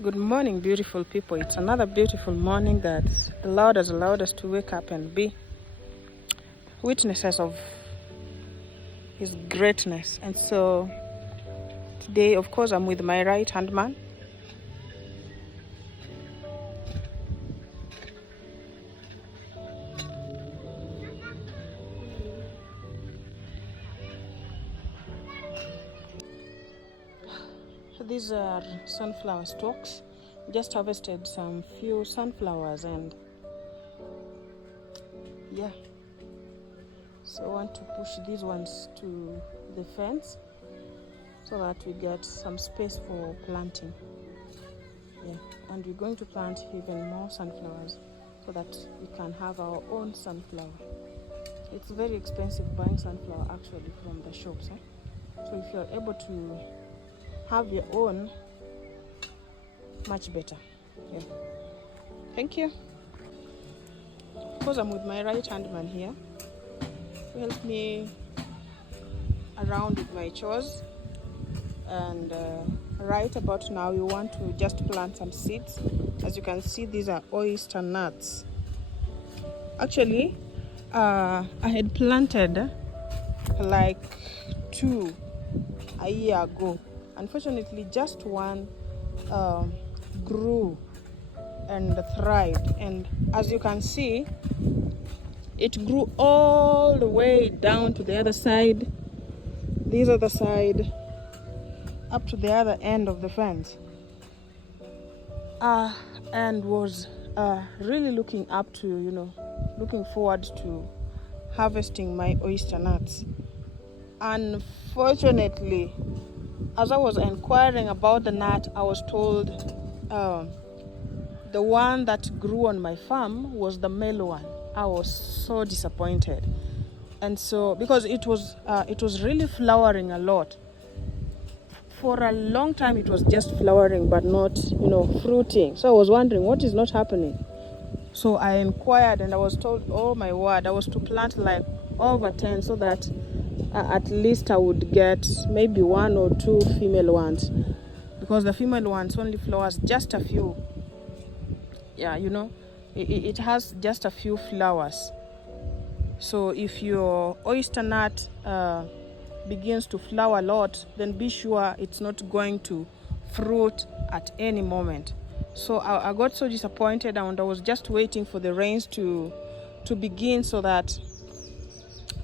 Good morning, beautiful people. It's another beautiful morning that the Lord has allowed us to wake up and be witnesses of His greatness. And so today, of course, I'm with my right hand man. These are sunflower stalks. Just harvested some few sunflowers, and yeah, so I want to push these ones to the fence so that we get some space for planting. Yeah, and we're going to plant even more sunflowers so that we can have our own sunflower. It's very expensive buying sunflower actually from the shops, so if you're able to have your own, much better. Yeah, thank you. Of course, I'm with my right hand man here to help me around with my chores. And right about now we want to just plant some seeds. As you can see, these are oyster nuts. Actually, I had planted like 2 a year ago. Unfortunately, just one grew and thrived, and as you can see, it grew all the way down to the other side, this other side, up to the other end of the fence, and was really looking forward to harvesting my oyster nuts. Unfortunately, as I was inquiring about the nut, I was told the one that grew on my farm was the male one. I was so disappointed, and so because it was really flowering a lot. For a long time it was just flowering but not fruiting. So I was wondering what is not happening. So I inquired and I was told, oh my word, I was to plant like over 10 so that at least I would get maybe 1 or 2 female ones, because the female ones only flowers just a few. Yeah, it has just a few flowers. So if your oyster nut begins to flower a lot, then be sure it's not going to fruit at any moment. So I got so disappointed, and I was just waiting for the rains to begin so that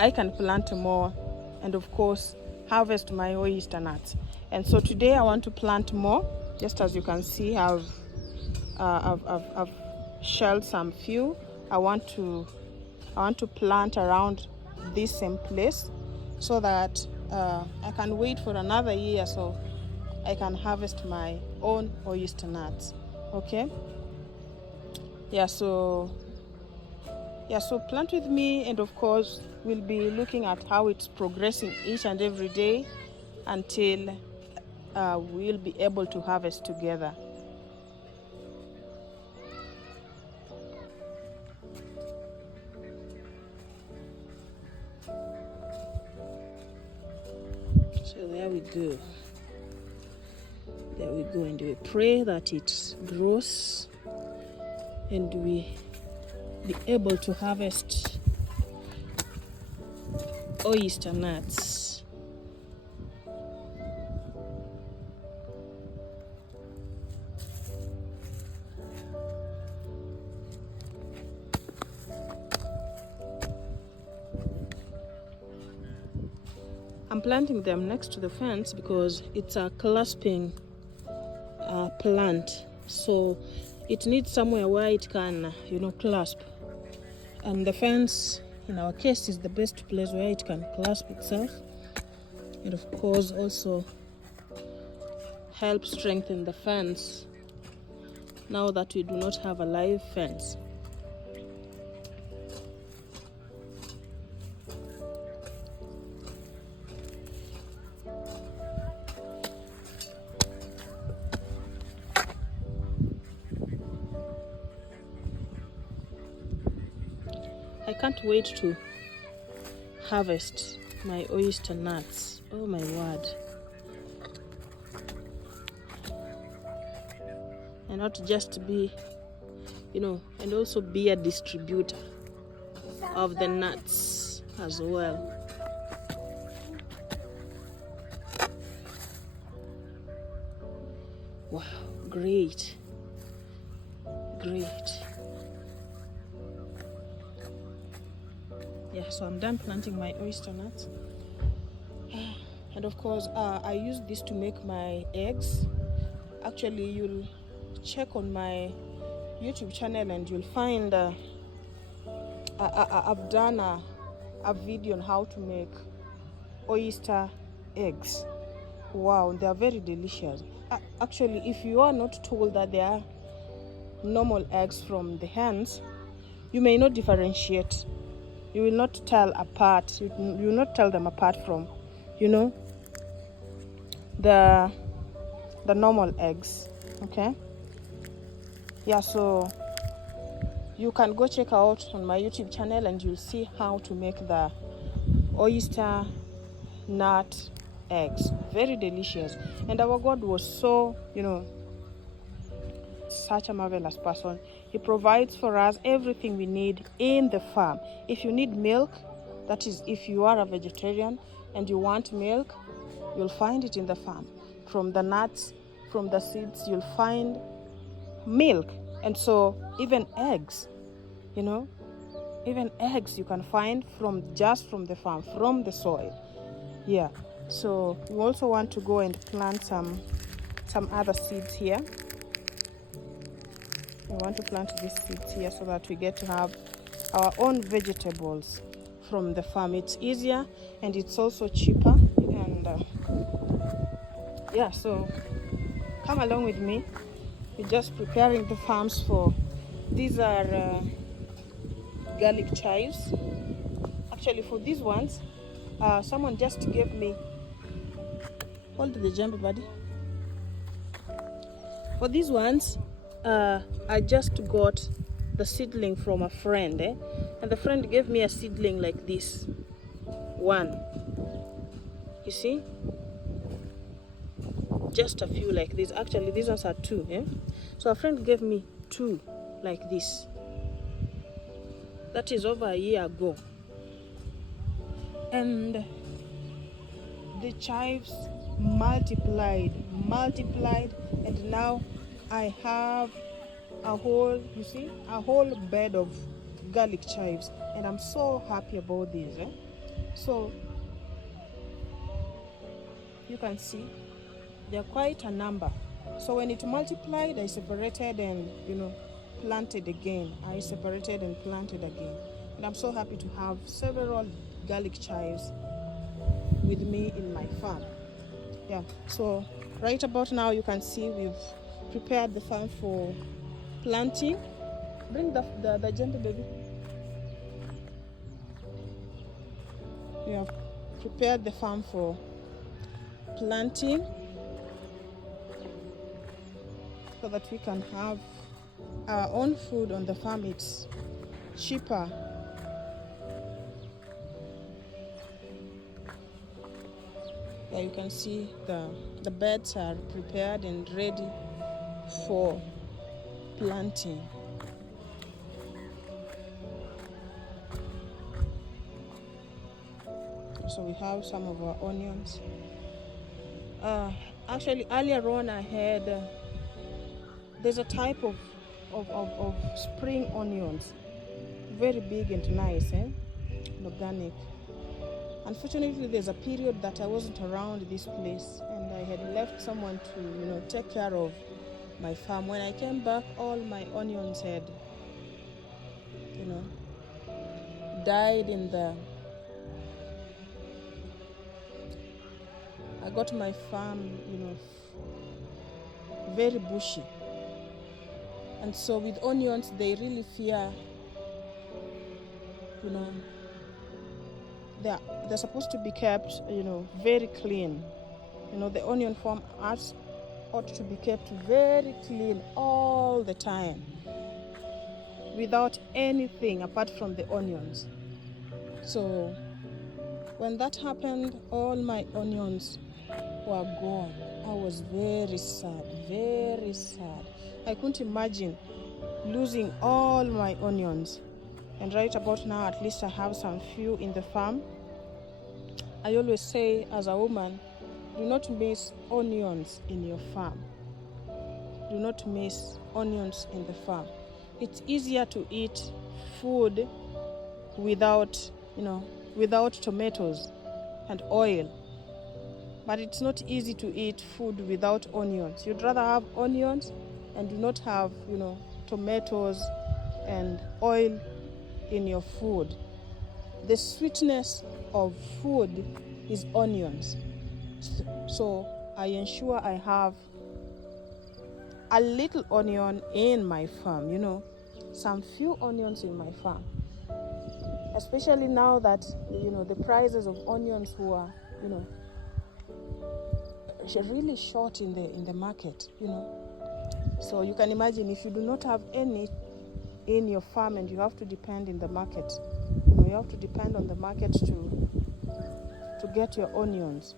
I can plant more and of course harvest my oyster nuts. And so today I want to plant more. Just as you can see, I've shelled some few. I want to plant around this same place so that I can wait for another year so I can harvest my own oyster nuts. Okay? So plant with me, and of course we'll be looking at how it's progressing each and every day until we'll be able to harvest together. So there we go, and we pray that it grows and we be able to harvest oyster nuts. I'm planting them next to the fence because it's a clasping plant, so it needs somewhere where it can clasp, and the fence in our case is the best place where it can clasp itself, and of course also help strengthen the fence now that we do not have a live fence. I can't wait to harvest my oyster nuts. Oh my word. and not just be, and also be a distributor of the nuts as well. Wow, great. Yeah, so I'm done planting my oyster nuts. And of course, I use this to make my eggs. Actually, you'll check on my YouTube channel and you'll find I've done a video on how to make oyster eggs. Wow, they are very delicious. Actually, if you are not told that they are normal eggs from the hens, you may not differentiate. You will not tell apart. You will not tell them apart from, the normal eggs. Okay. Yeah. So you can go check out on my YouTube channel and you'll see how to make the oyster nut eggs. Very delicious. And our God was so, such a marvelous person. He provides for us everything we need in the farm. If you need milk, that is, if you are a vegetarian and you want milk, you'll find it in the farm. From the nuts, from the seeds, you'll find milk. And so even eggs, even eggs you can find from the farm, from the soil. Yeah. So we also want to go and plant some other seeds here. We want to plant these seeds here so that we get to have our own vegetables from the farm. It's easier and it's also cheaper. And yeah, so come along with me. We're just preparing the farms for, these are garlic chives. Actually, for these ones, someone just gave me, hold the jumbo buddy. For these ones, I just got the seedling from a friend, and the friend gave me a seedling like this one. You see, just a few like this. Actually, these ones are two. So a friend gave me two like this. That is over a year ago, and the chives multiplied, and now I have a whole bed of garlic chives, and I'm so happy about this. So you can see they're quite a number. So when it multiplied, I separated and planted again. And I'm so happy to have several garlic chives with me in my farm. Yeah, so right about now you can see we've prepared the farm for planting. Bring the gentle baby. We have prepared the farm for planting so that we can have our own food on the farm. It's cheaper. Yeah, you can see the beds are prepared and ready for planting. So we have some of our onions. Actually, earlier on I had there's a type of spring onions, very big and nice, and organic. Unfortunately, there's a period that I wasn't around this place, and I had left someone to take care of my farm. When I came back, all my onions had died in the I got my farm very bushy, and so with onions they really fear they're supposed to be kept very clean. The onion farm ought to be kept very clean all the time, without anything apart from the onions. So when that happened, all my onions were gone. I was very sad, very sad. I couldn't imagine losing all my onions. And right about now, at least I have some few in the farm. I always say, as a woman, do not miss onions in your farm. Do not miss onions in the farm. It's easier to eat food without, without tomatoes and oil. But it's not easy to eat food without onions. You'd rather have onions and do not have, tomatoes and oil in your food. The sweetness of food is onions. So I ensure I have a little onion in my farm, some few onions in my farm. Especially now that, the prices of onions were, really short in the market, So you can imagine if you do not have any in your farm and you have to depend in the market, you have to depend on the market to get your onions.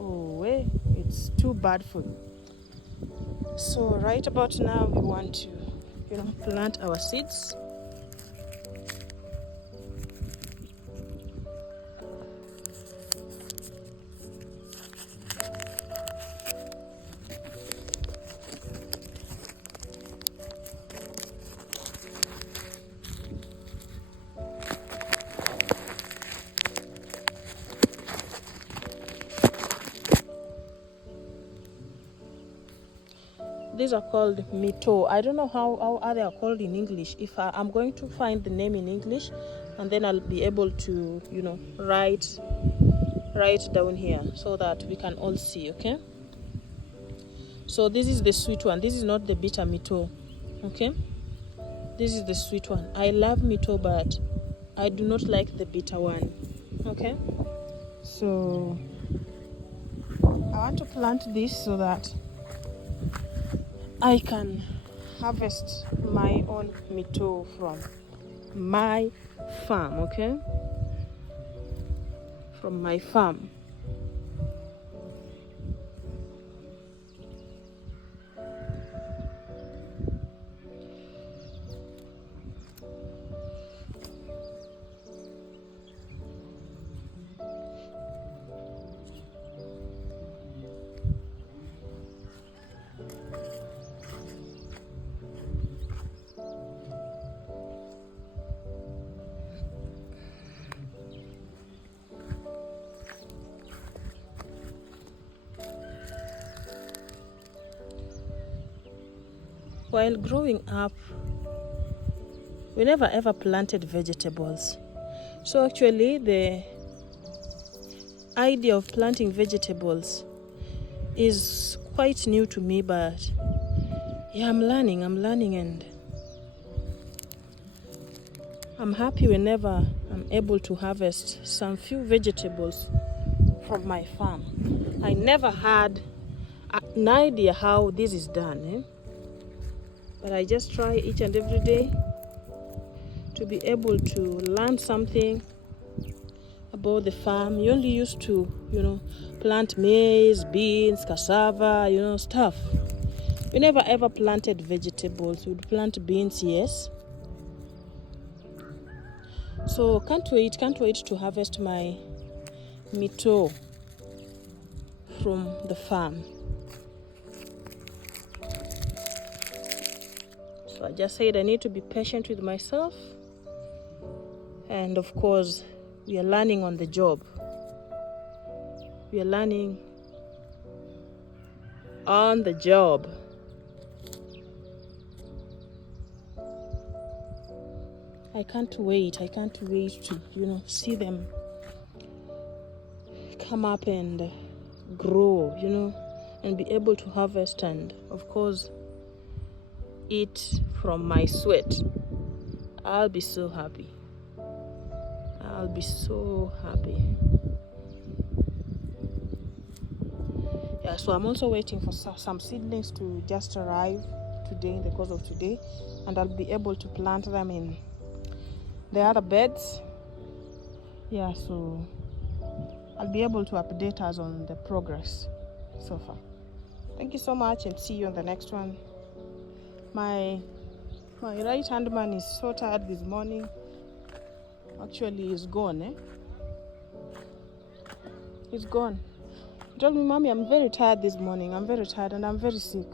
Oh, it's too bad for you. So right about now we want to, plant our seeds. These are called mito. I don't know how they are called in English. If I'm going to find the name in English, and then I'll be able to, write down here so that we can all see, okay? So this is the sweet one. This is not the bitter mito, okay? This is the sweet one. I love mito, but I do not like the bitter one, okay? So I want to plant this so that I can harvest my own mito from my farm, okay? From my farm. While growing up, we never ever planted vegetables. So actually the idea of planting vegetables is quite new to me, but yeah, I'm learning and I'm happy whenever I'm able to harvest some few vegetables from my farm. I never had an idea how this is done, but I just try each and every day to be able to learn something about the farm. You only used to, plant maize, beans, cassava, stuff. We never ever planted vegetables. We would plant beans, yes. So can't wait to harvest my mito from the farm. So I just said I need to be patient with myself, and of course we are learning on the job. We are learning on the job. I can't wait to see them come up and grow, and be able to harvest and of course eat from my sweat. I'll be so happy. I'll be so happy. Yeah, so I'm also waiting for some seedlings to just arrive today, in the course of today, and I'll be able to plant them in the other beds. Yeah, so I'll be able to update us on the progress so far. Thank you so much, and see you on the next one. My right hand man is so tired this morning. Actually, he's gone, He's gone. He told me, Mommy, I'm very tired this morning. I'm very tired and I'm very sick.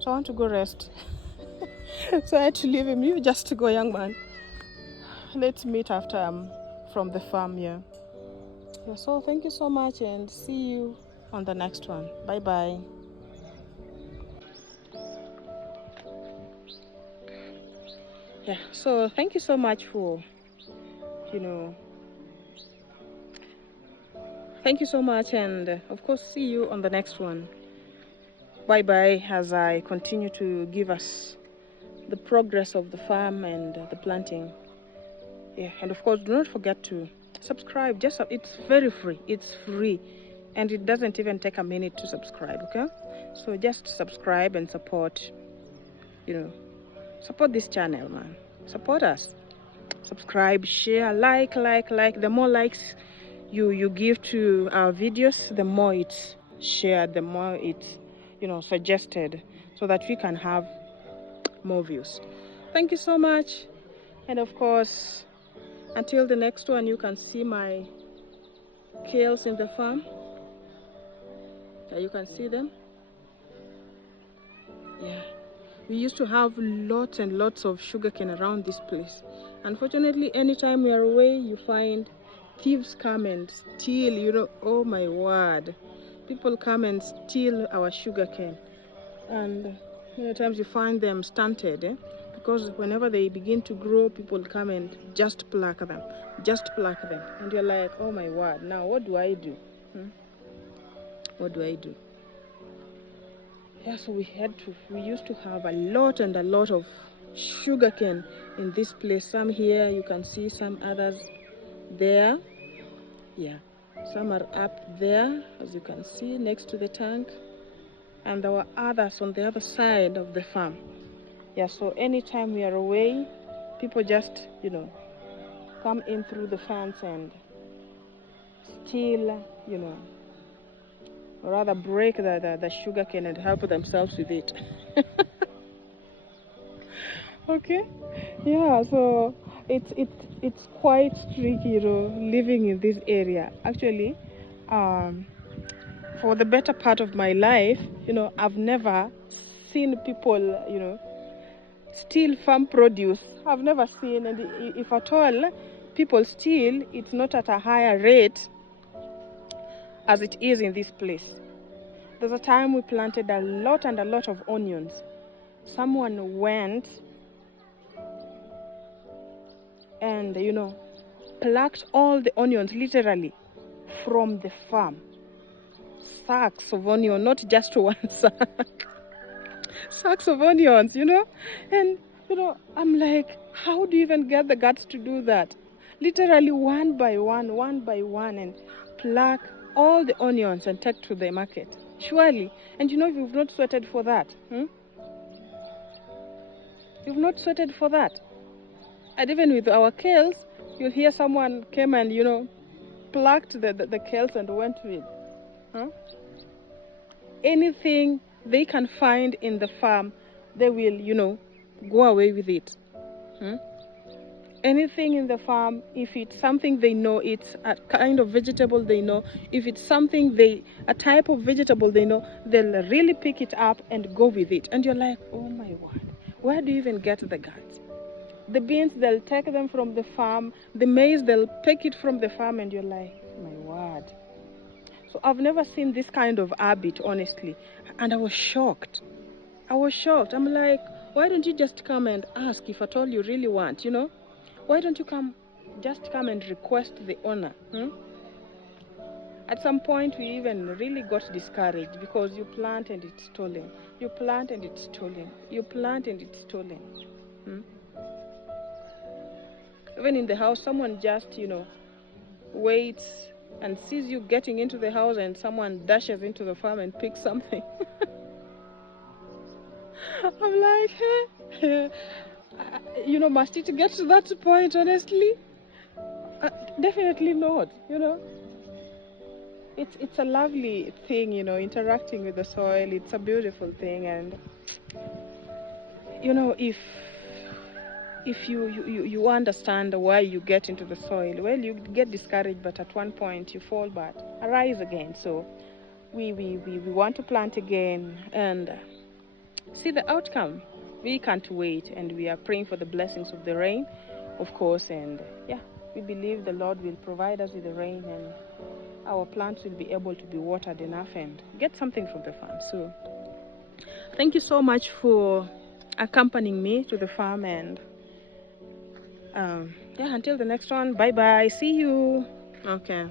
So I want to go rest. So I had to leave him. You just go, young man. Let's meet after I'm from the farm, yeah. So thank you so much, and see you on the next one. Bye bye. Yeah, so thank you so much for, thank you so much, and of course, see you on the next one. Bye bye, as I continue to give us the progress of the farm and the planting. Yeah, and of course, do not forget to subscribe. It's very free. It's free, and it doesn't even take a minute to subscribe. Okay, so just subscribe and support. Support this channel, man. Support us. Subscribe, share, like. The more likes you give to our videos, the more it's shared, the more it's suggested, so that we can have more views. Thank you so much, and of course, until the next one, you can see my kales in the farm. You can see them. Yeah, we used to have lots and lots of sugarcane around this place. Unfortunately, anytime we are away, you find thieves come and steal, oh my word. People come and steal our sugarcane. And many times you find them stunted, because whenever they begin to grow, people come and just pluck them. And you're like, oh my word, now what do I do? What do I do? Yeah, so we used to have a lot and a lot of sugarcane in this place. Some here, you can see some others there. Yeah, some are up there, as you can see, next to the tank. And there were others on the other side of the farm. Yeah, so anytime we are away, people just, come in through the fence and steal, or rather break the sugarcane and help themselves with it. Okay, yeah, so it's quite tricky, living in this area. Actually, for the better part of my life, I've never seen people, steal farm produce. I've never seen, and if at all people steal, it's not at a higher rate as it is in this place. There's a time we planted a lot and a lot of onions. Someone went and, plucked all the onions, literally, from the farm. Sacks of onion, not just one sack. Sacks of onions, And, I'm like, how do you even get the guts to do that? Literally one by one, and pluck all the onions and take to the market. Surely. And you've not sweated for that. You've not sweated for that. And even with our kales, you'll hear someone came and, plucked the kales and went with. Anything they can find in the farm, they will, go away with it. Anything in the farm, if it's something they know, it's a kind of vegetable they know, if it's something a type of vegetable they know, they'll really pick it up and go with it. And you're like, oh my word, where do you even get the guts? The beans, they'll take them from the farm. The maize, they'll pick it from the farm, and you're like, my word. So I've never seen this kind of habit, honestly. And I was shocked. I'm like, why don't you just come and ask if at all you really want, Why don't you come and request the owner? At some point, we even really got discouraged, because you plant and it's stolen. You plant and it's stolen. You plant and it's stolen. Even in the house, someone just, waits and sees you getting into the house, and someone dashes into the farm and picks something. I'm like, hey. Must it get to that point, honestly? Definitely not, it's a lovely thing, you know, interacting with the soil. It's a beautiful thing. And you know, if you understand why you get into the soil, well, you get discouraged, but at one point you fall, but arise again. So we want to plant again and see the outcome. We can't wait, and we are praying for the blessings of the rain, of course. And yeah, we believe the Lord will provide us with the rain, and our plants will be able to be watered enough and get something from the farm. So thank you so much for accompanying me to the farm. And yeah, until the next one, bye bye, see you. Okay.